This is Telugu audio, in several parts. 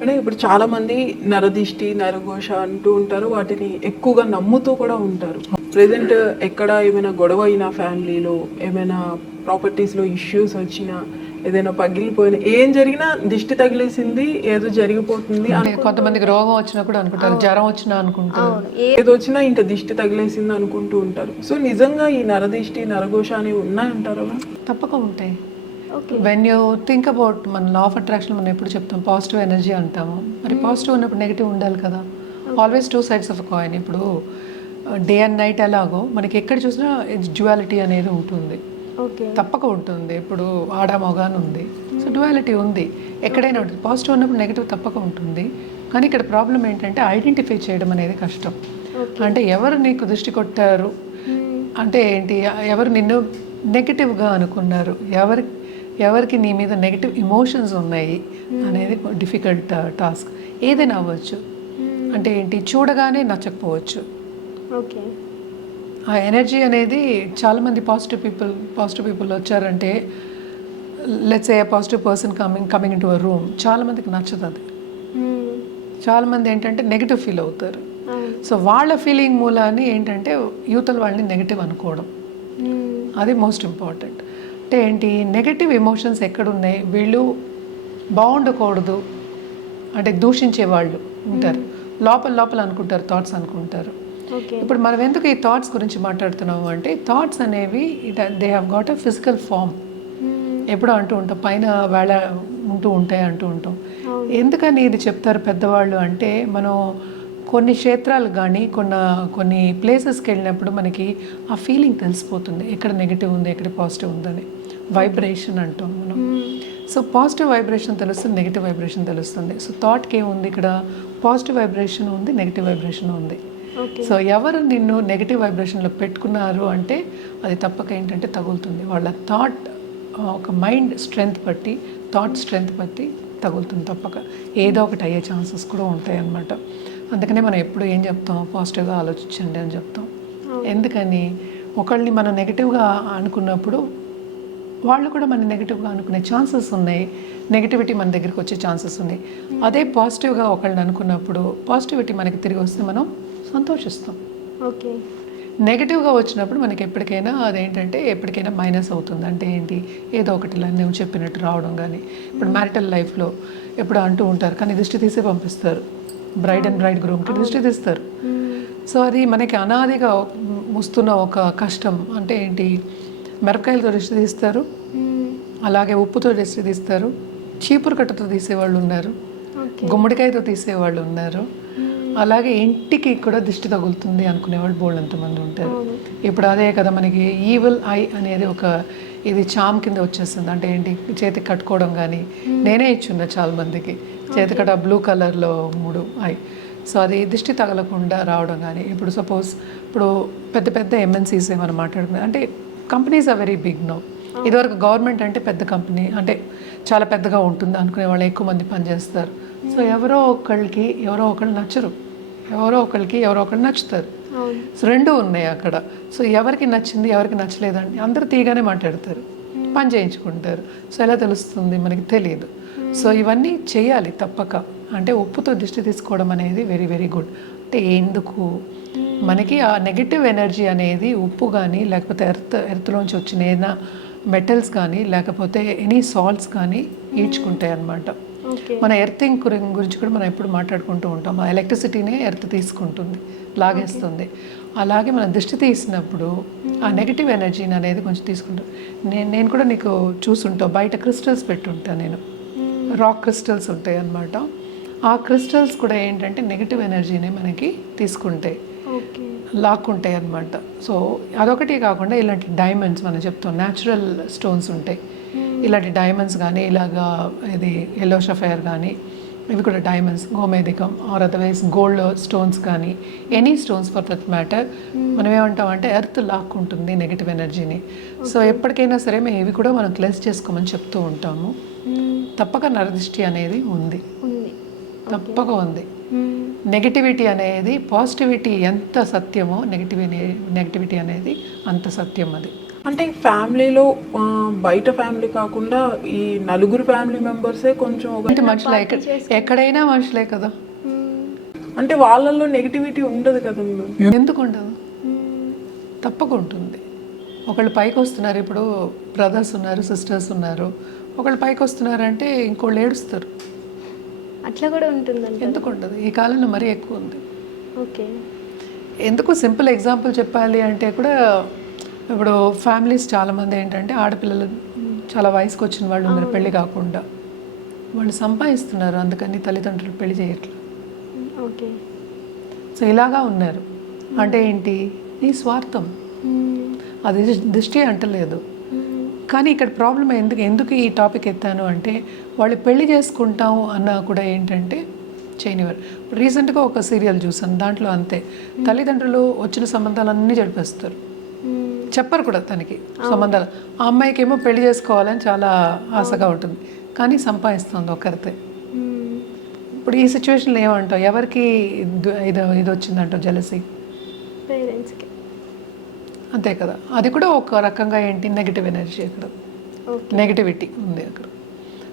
అంటే ఇప్పుడు చాలా మంది నరదిష్టి నరఘోష అంటూ ఉంటారు, వాటిని ఎక్కువగా నమ్ముతూ కూడా ఉంటారు. ప్రెసెంట్ ఎక్కడ ఏమైనా గొడవ అయినా, ఫ్యామిలీలో ఏమైనా ప్రాపర్టీస్లో ఇష్యూస్ వచ్చినా, ఏదైనా పగిలిపోయినా, ఏం జరిగినా దిష్టి తగిలేసింది, ఏదో జరిగిపోతుంది అంటే కొంతమందికి రోగం వచ్చినా కూడా అనుకుంటారు, జ్వరం వచ్చినా అనుకుంటారు, ఏది వచ్చినా ఇంకా దిష్టి తగిలేసింది అనుకుంటూ ఉంటారు. సో నిజంగా ఈ నరదిష్టి నరఘోష అనేవి ఉన్నాయంటారా? తప్పక ఉంటాయి. వెన్ యూ థింక్ అబౌట్ మన లా ఆఫ్ అట్రాక్షన్ మనం ఎప్పుడు చెప్తాం పాజిటివ్ ఎనర్జీ అంటాము. మరి పాజిటివ్ ఉన్నప్పుడు నెగిటివ్ ఉండాలి కదా. Always two sides of coin. ఇప్పుడు డే అండ్ నైట్ ఎలాగో మనకి ఎక్కడ చూసినా డ్యువాలిటీ అనేది ఉంటుంది, తప్పక ఉంటుంది. ఇప్పుడు ఆడ మగాన్ ఉంది, సో డ్యువాలిటీ ఉంది, ఎక్కడైనా ఉంటుంది. పాజిటివ్ ఉన్నప్పుడు నెగిటివ్ తప్పక ఉంటుంది. కానీ ఇక్కడ ప్రాబ్లం ఏంటంటే ఐడెంటిఫై చేయడం అనేది కష్టం. అంటే ఎవరు నీకు దృష్టి కొట్టారు అంటే ఏంటి, ఎవరు నిన్ను నెగిటివ్గా అనుకున్నారు, ఎవరికి నీ మీద నెగిటివ్ ఎమోషన్స్ ఉన్నాయి అనేది డిఫికల్ట్ టాస్క్. ఏదైనా అవ్వచ్చు. అంటే ఏంటి, చూడగానే నచ్చకపోవచ్చు. ఆ ఎనర్జీ అనేది చాలామంది పాజిటివ్ పీపుల్ వచ్చారంటే, let's A positive person coming in to a room, చాలామందికి నచ్చదు అది. చాలామంది ఏంటంటే నెగిటివ్ ఫీల్ అవుతారు. సో వాళ్ళ ఫీలింగ్ మూలాన్ని ఏంటంటే యూతల వాళ్ళని నెగిటివ్ అనుకోవడం, అది మోస్ట్ ఇంపార్టెంట్. అంటే ఏంటి, నెగటివ్ ఎమోషన్స్ ఎక్కడున్నాయి, వీళ్ళు బాగుండకూడదు అంటే దూషించే వాళ్ళు ఉంటారు, లోపల అనుకుంటారు, థాట్స్ అనుకుంటారు. ఇప్పుడు మనం ఎందుకు ఈ థాట్స్ గురించి మాట్లాడుతున్నాము అంటే, థాట్స్ అనేవి they have got a physical form. ఎప్పుడో అంటూ ఉంటాం, పైన వేళ అంటూ ఉంటాం. ఎందుకని ఇది చెప్తారు పెద్దవాళ్ళు అంటే, మనం కొన్ని క్షేత్రాలు కానీ కొన్ని ప్లేసెస్కి వెళ్ళినప్పుడు మనకి ఆ ఫీలింగ్ తెలిసిపోతుంది, ఎక్కడ నెగిటివ్ ఉంది, ఎక్కడ పాజిటివ్ ఉందని. వైబ్రేషన్ అంటాం మనం. సో పాజిటివ్ వైబ్రేషన్ తెలుస్తుంది, నెగిటివ్ వైబ్రేషన్ తెలుస్తుంది. సో థాట్కి ఏముంది, ఇక్కడ పాజిటివ్ వైబ్రేషన్ ఉంది, నెగిటివ్ వైబ్రేషన్ ఉంది. సో ఎవరు నిన్ను నెగిటివ్ వైబ్రేషన్లో పెట్టుకున్నారు అంటే అది తప్పక ఏంటంటే తగులుతుంది. వాళ్ళ థాట్, ఒక మైండ్ స్ట్రెంగ్త్ బట్టి, థాట్ స్ట్రెంగ్త్ బట్టి తగులుతుంది. తప్పక ఏదో ఒకటి అయ్యే ఛాన్సెస్ కూడా ఉంటాయి అన్నమాట. అందుకనే మనం ఎప్పుడు ఏం చెప్తాం, పాజిటివ్గా ఆలోచించండి అని చెప్తాం. ఎందుకని, ఒకళ్ళని మనం నెగిటివ్గా అనుకున్నప్పుడు వాళ్ళు కూడా మన నెగిటివ్గా అనుకునే ఛాన్సెస్ ఉన్నాయి, నెగిటివిటీ మన దగ్గరికి వచ్చే ఛాన్సెస్ ఉన్నాయి. అదే పాజిటివ్గా ఒకళ్ళని అనుకున్నప్పుడు పాజిటివిటీ మనకి తిరిగి వస్తే మనం సంతోషిస్తాం. నెగిటివ్గా వచ్చినప్పుడు మనకి ఎప్పటికైనా అదేంటంటే ఎప్పటికైనా మైనస్ అవుతుంది. అంటే ఏంటి, ఏదో ఒకటి నువ్వు చెప్పినట్టు రావడం. కానీ ఇప్పుడు మ్యారిటల్ లైఫ్లో ఎప్పుడు అంటూ ఉంటారు, కానీ దృష్టి తీసే పంపిస్తారు, బ్రైడ్ అండ్ బ్రైడ్ గ్రూమ్కి దృష్టి తీస్తారు. సో అది మనకి అనాదిగా వస్తున్న ఒక కష్టం. అంటే ఏంటి, మిరపకాయలతో దృష్టి తీస్తారు, అలాగే ఉప్పుతో దృష్టి తీస్తారు, చీపురు కట్టతో తీసేవాళ్ళు ఉన్నారు, గుమ్మడికాయతో తీసేవాళ్ళు ఉన్నారు, అలాగే ఇంటికి కూడా దిష్టి తగులుతుంది అనుకునేవాళ్ళు బోల్డ్ ఎంతమంది ఉంటారు. ఇప్పుడు అదే కదా మనకి ఈవిల్ ఐ అనేది ఒక ఇది చామ్ కింద వచ్చేస్తుంది. అంటే ఏంటి, చేతికి కట్టుకోవడం. కానీ నేనే ఇచ్చున్నా చాలా మందికి చేతికట బ్లూ కలర్లో 3 ఐ. సో అది దిష్టి తగలకుండా రావడం. కానీ ఇప్పుడు సపోజ్ ఇప్పుడు పెద్ద ఎంఎన్సీస్ ఏమైనా మాట్లాడుకున్నారు అంటే, companies are very big now. ఇదివరకు గవర్నమెంట్ అంటే పెద్ద కంపెనీ అంటే చాలా పెద్దగా ఉంటుంది అనుకునే వాళ్ళు ఎక్కువ మంది పనిచేస్తారు. సో ఎవరో ఒకళ్ళు నచ్చరు, ఎవరో ఒకళ్ళు నచ్చుతారు. సో రెండు ఉన్నాయి అక్కడ. సో ఎవరికి నచ్చింది ఎవరికి నచ్చలేదండి అందరూ తీగానే మాట్లాడతారు, పని చేయించుకుంటారు. సో ఎలా తెలుస్తుంది మనకి తెలియదు. సో ఇవన్నీ చేయాలి తప్పక. అంటే ఉప్పుతో దిష్టి తీసుకోవడం అనేది వెరీ వెరీ గుడ్. అంటే ఎందుకు మనకి ఆ నెగిటివ్ ఎనర్జీ అనేది ఉప్పు కానీ, లేకపోతే ఎర్త్లోంచి వచ్చిన ఏదైనా మెటల్స్ కానీ, లేకపోతే ఎనీ సాల్ట్స్ కానీ ఈడ్చుకుంటాయి అన్నమాట. మన ఎర్తింగ్ గురించి కూడా మనం ఎప్పుడు మాట్లాడుకుంటూ ఉంటాం. ఆ ఎలక్ట్రిసిటీనే ఎర్త్ తీసుకుంటుంది, లాగేస్తుంది. అలాగే మనం దృష్టి తీసినప్పుడు ఆ నెగిటివ్ ఎనర్జీని అనేది కొంచెం తీసుకుంటాం. నేను కూడా నీకు చూసుంటావు, బయట క్రిస్టల్స్ పెట్టుంటా నేను, రాక్ క్రిస్టల్స్ ఉంటాయి అన్నమాట. ఆ క్రిస్టల్స్ కూడా ఏంటంటే నెగిటివ్ ఎనర్జీని మనకి తీసుకుంటాయి, లాక్కుంటాయి అన్నమాట. సో అదొకటి కాకుండా ఇలాంటి డైమండ్స్ మనం చెప్తాం, న్యాచురల్ స్టోన్స్ ఉంటాయి. ఇలాంటి డైమండ్స్ కానీ, ఇలాగా ఇది ఎల్లో షఫైర్ కానీ, ఇవి కూడా డైమండ్స్, గోమేధికం ఆర్ అదర్వైజ్ గోల్డ్ స్టోన్స్ కానీ, any stones for that matter. మనం ఏమంటామంటే ఎర్త్ లాక్కుంటుంది నెగిటివ్ ఎనర్జీని. సో ఎప్పటికైనా సరే మేము ఇవి కూడా మనం క్లెన్స్ చేసుకోమని చెప్తూ ఉంటాము. తప్పక నరదిష్టి అనేది ఉంది, తప్పక ఉంది. నెగిటివిటీ అనేది పాజిటివిటీ ఎంత సత్యమో నెగిటివిటీ అనేది అంత సత్యం అది. అంటే ఫ్యామిలీలో బయట ఫ్యామిలీ కాకుండా ఈ నలుగురు ఫ్యామిలీ మెంబర్సే కొంచెం అంటే మనుషులే, ఎక్కడైనా మనుషులే కదా. అంటే వాళ్ళల్లో నెగిటివిటీ ఉండదు కదా. ఎందుకు ఉండదు? తప్పకుండా ఉంటుంది. ఒకళ్ళు పైకి వస్తున్నారు, ఇప్పుడు బ్రదర్స్ ఉన్నారు, సిస్టర్స్ ఉన్నారు, ఒకళ్ళు పైకి వస్తున్నారంటే ఇంకోళ్ళు ఏడుస్తారు. అట్లా కూడా ఉంటుందండి. ఎందుకు ఉండదు? ఈ కాలంలో మరీ ఎక్కువ ఉంది. ఓకే. ఎందుకు సింపుల్ ఎగ్జాంపుల్ చెప్పాలి అంటే కూడా ఇప్పుడు ఫ్యామిలీస్ చాలామంది ఏంటంటే ఆడపిల్లలు చాలా వయసుకు వచ్చిన వాళ్ళు ఉన్నారు, పెళ్లి కాకుండా వాళ్ళు సంపాదిస్తున్నారు, అందుకని తల్లిదండ్రులు పెళ్లి చేయట్లేదు. ఓకే. సో ఇలాగా ఉన్నారు. అంటే ఏంటి? నీ స్వార్థం. అది దృష్టి అంటలేదు. కానీ ఇక్కడ ప్రాబ్లం ఎందుకు ఈ టాపిక్ ఎత్తాను అంటే వాళ్ళు పెళ్లి చేసుకుంటాం అన్నా కూడా ఏంటంటే చేయనివారు. రీసెంట్గా ఒక సీరియల్ చూసాను, దాంట్లో అంతే, తల్లిదండ్రులు వచ్చిన సంబంధాలన్నీ జడిపేస్తారు, చెప్పరు కూడా తనకి సంబంధాలు. ఆ అమ్మాయికి ఏమో పెళ్లి చేసుకోవాలని చాలా ఆశగా ఉంటుంది, కానీ సంపాదిస్తుంది ఒకరితే. ఇప్పుడు ఈ సిచ్యువేషన్లో ఏమంటావు? ఎవరికి ఇది వచ్చిందంటావు? జెలసీ పేరెంట్స్కి. అంతే కదా. అది కూడా ఒక రకంగా ఏంటి, నెగిటివ్ ఎనర్జీ, అక్కడ నెగిటివిటీ ఉంది అక్కడ.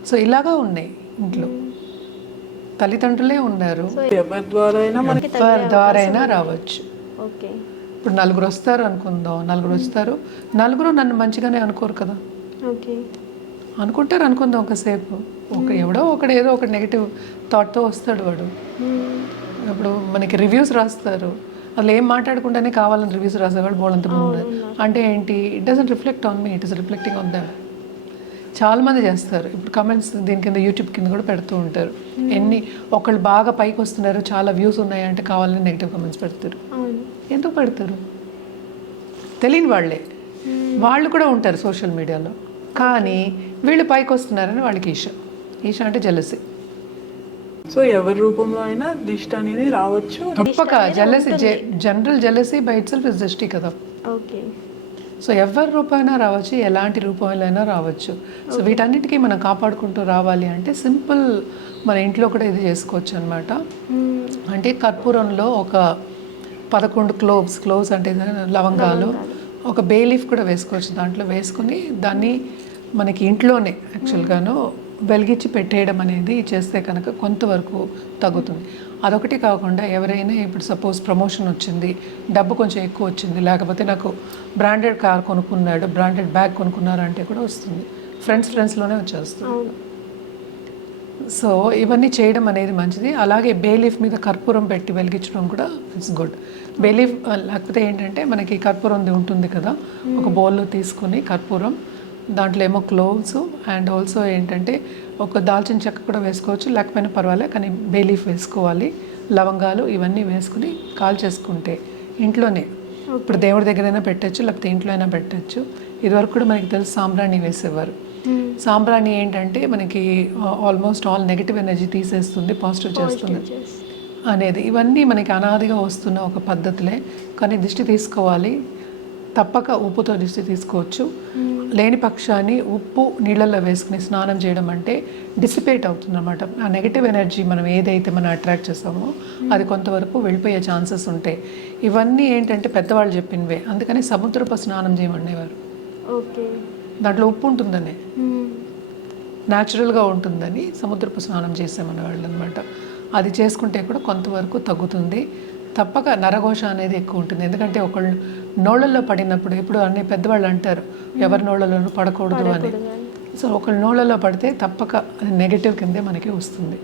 సో ఇలాగా ఉన్నాయి ఇంట్లో, తల్లిదండ్రులే ఉన్నారు, ఎవరి ద్వారా అయినా రావచ్చు. ఓకే. ఇప్పుడు నలుగురు వస్తారు అనుకుందాం, నలుగురు నన్ను మంచిగానే అనుకోరు కదా. ఓకే. అనుకుంటారు అనుకుందాం ఒకసేపు, ఎవడో ఒకడు ఏదో ఒక నెగిటివ్ థాట్తో వస్తాడు వాడు. ఇప్పుడు మనకి రివ్యూస్ రాస్తారు, అసలు ఏం మాట్లాడకుండానే కావాలని రివ్యూస్ రాసేవాడు బోలంత ముందు. అంటే ఏంటి? It doesn't reflect on me, it is reflecting on them. చాలామంది చేస్తారు. ఇప్పుడు కమెంట్స్ దీని కింద యూట్యూబ్ కింద కూడా పెడుతూ ఉంటారు. ఒకళ్ళు బాగా పైకి వస్తున్నారు, చాలా వ్యూస్ ఉన్నాయంటే కావాలని నెగిటివ్ కమెంట్స్ పెడతారు. ఎందుకు పెడతారు? తెలియని వాళ్ళు కూడా ఉంటారు సోషల్ మీడియాలో, కానీ వీళ్ళు పైకి వస్తున్నారని వాళ్ళకి ఈష అంటే జెలసీ. సో ఎవరి రూపంలో అయినా దిష్టి అనేది రావచ్చు. తప్పక jealousy, general jealousy by it self is దిష్టి కదా. ఓకే. సో ఎవరి రూపమైనా రావచ్చు, ఎలాంటి రూపంలో రావచ్చు. సో వీటన్నిటికీ మనం కాపాడుకుంటూ రావాలి అంటే సింపుల్, మన ఇంట్లో కూడా ఇది చేసుకోవచ్చు అనమాట. అంటే కర్పూరంలో ఒక 11 క్లోవ్స్ అంటే లవంగాలు, ఒక బే లీఫ్ కూడా వేసుకోవచ్చు. దాంట్లో వేసుకుని దాన్ని మనకి ఇంట్లోనే యాక్చువల్గాను వెలిగించి పెట్టేయడం అనేది చేస్తే కనుక కొంతవరకు తగ్గుతుంది. అదొకటి కాకుండా ఎవరైనా ఇప్పుడు సపోజ్ ప్రమోషన్ వచ్చింది, డబ్బు కొంచెం ఎక్కువ వచ్చింది, లేకపోతే నాకు బ్రాండెడ్ కార్ కొనుక్కున్నాడు, బ్రాండెడ్ బ్యాగ్ కొనుక్కున్నారు అంటే కూడా వస్తుంది. ఫ్రెండ్స్లోనే వచ్చేస్తుంది. సో ఇవన్నీ చేయడం అనేది మంచిది. అలాగే బే లీఫ్ మీద కర్పూరం పెట్టి వెలిగించడం కూడా ఇట్స్ గుడ్. బే లీఫ్ లేకపోతే ఏంటంటే మనకి కర్పూరం ఉంటుంది కదా, ఒక బౌల్లో తీసుకొని కర్పూరం, దాంట్లో ఏమో క్లోవ్స్ అండ్ ఆల్సో ఏంటంటే ఒక దాల్చిన చెక్క కూడా వేసుకోవచ్చు, లేకపోయినా పర్వాలేదు, కానీ బే లీఫ్ వేసుకోవాలి, లవంగాలు ఇవన్నీ వేసుకుని కాల్చేసుకుంటే ఇంట్లోనే, ఇప్పుడు దేవుడి దగ్గరైనా పెట్టచ్చు, లేకపోతే ఇంట్లో అయినా పెట్టచ్చు. ఇదివరకు కూడా మనకి తెలుసు సాంబ్రాణి వేసేవారు. సాంబ్రాణి ఏంటంటే మనకి ఆల్మోస్ట్ ఆల్ నెగిటివ్ ఎనర్జీ తీసేస్తుంది, పాజిటివ్ చేస్తుంది అనేది. ఇవన్నీ మనకి అనాదిగా వస్తున్న ఒక పద్ధతులే, కానీ దిష్టి తీసుకోవాలి తప్పక. ఉప్పుతో దిష్టి తీసుకోవచ్చు. లేని పక్షాన్ని ఉప్పు నీళ్ళల్లో వేసుకుని స్నానం చేయడం అంటే డిసిపేట్ అవుతుంది అన్నమాట. ఆ నెగిటివ్ ఎనర్జీ మనం ఏదైతే మనం అట్రాక్ట్ చేస్తామో అది కొంతవరకు వెళ్ళిపోయే ఛాన్సెస్ ఉంటాయి. ఇవన్నీ ఏంటంటే పెద్దవాళ్ళు చెప్పినవే, అందుకని సముద్రపు స్నానం చేయమనేవారు. ఓకే. దాంట్లో ఉప్పు ఉంటుందని, న్యాచురల్గా ఉంటుందని సముద్రపు స్నానం చేసామనేవాళ్ళు అనమాట. అది చేసుకుంటే కూడా కొంతవరకు తగ్గుతుంది. తప్పక నరఘోష అనేది ఎక్కువ ఉంటుంది, ఎందుకంటే ఒకళ్ళు నోళ్ళల్లో పడినప్పుడు, ఇప్పుడు అన్ని పెద్దవాళ్ళు అంటారు ఎవరి నోళ్ళలోనూ పడకూడదు అని. సో ఒకళ్ళు నోళ్ళల్లో పడితే తప్పక నెగిటివ్ కిందే మనకి వస్తుంది.